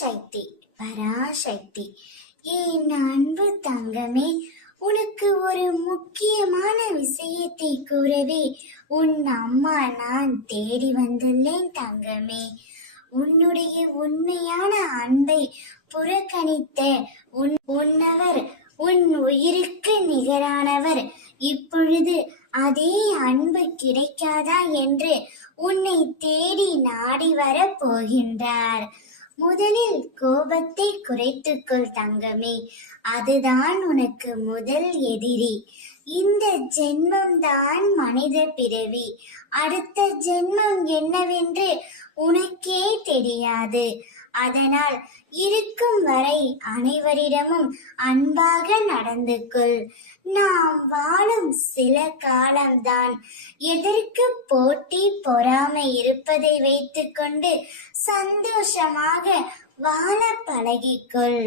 சக்தி பராசக்தி. என் அன்பு தங்கமே, உனக்கு ஒரு முக்கியமான விஷயத்தை கூறவே உன் அம்மா நான் தேடி வந்துள்ளேன் தங்கமே. உன்னுடைய உண்மையான அன்பை புறக்கணித்த உன்னவர், உன் உயிருக்கு நிகரானவர் இப்பொழுது அதே அன்பு கிடைக்காதா என்று உன்னை தேடி நாடி வர போகின்றார். முதலில் கோபத்தை குறைத்துக்கொள் தங்கமே, அதுதான் உனக்கு முதல் எதிரி. இந்த ஜென்மம் தான் மனித பிறவி, அடுத்த ஜென்மம் என்னவென்று உனக்கே தெரியாது. அதனால் இருக்கும் வரை அனைவரிடமும் அன்பாக நடந்து கொள். நாம் வாழும் சில காலம்தான். எதற்கு போட்டி பொறாமை இருப்பதை வைத்துக்கொண்டு சந்தோஷமாக வாழ பழகிக்கொள்.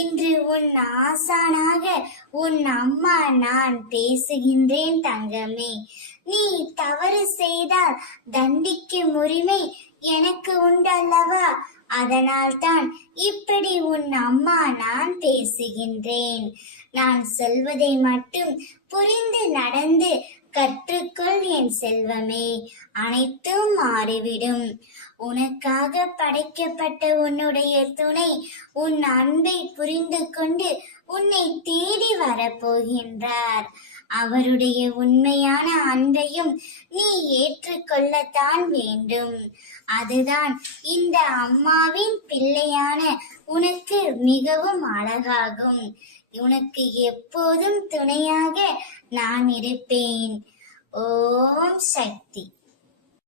இன்று உன் ஆசானாக உன் அம்மா நான் பேசுகின்றேன் தங்கமே. நீ தவறு செய்தால் தண்டிக்கும் உரிமை எனக்கு உண்டல்லவா? அதனால்தான் இப்படி உன் அம்மா நான் பேசுகின்றேன். நான் சொல்வதை மட்டும் புரிந்து நடந்து கற்றுக்கொள் என் செல்வமே, அனைத்தும் மாறிவிடும். உனக்காக படைக்கப்பட்ட உன்னுடைய துணை உன் அன்பை புரிந்து கொண்டு உன்னை தேடி வரப்போகின்றார். அவருடைய உண்மையான அன்பையும் நீ ஏற்றுக்கொள்ளத்தான் வேண்டும். அதுதான் இந்த அம்மாவின் பிள்ளையான உனக்கு மிகவும் அழகாகும். உனக்கு எப்போதும் துணையாக நான் இருப்பேன். ஓம் சக்தி.